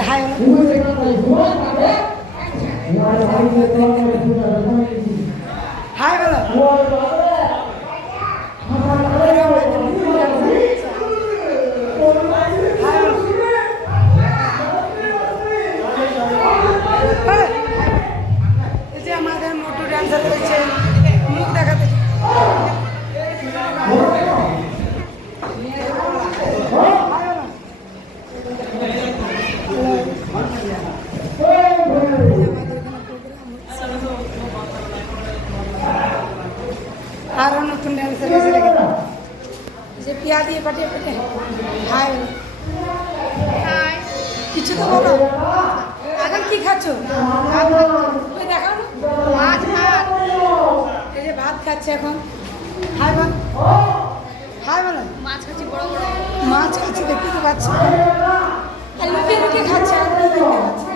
high high বলো এই যে আমাদের মোটু ডান্সার রয়েছে মুখ দেখাতে আরো নতুন ডান্সার এসে দেখে যে পিয়া দিয়ে পাঠিয়ে পাঠিয়ে হাই কিছু তো বলো এখন কি খাচ্ছ তুমি দেখাও না মাছ ভাত এই যে ভাত খাচ্ছে এখন হাই বল হাই বলো মাছ খাচ্ছি বড় বড় মাছ খাচ্ছে দেখতে তো পাচ্ছি আর লুকিয়ে লুকিয়ে খাচ্ছে আর দেখতে পাচ্ছি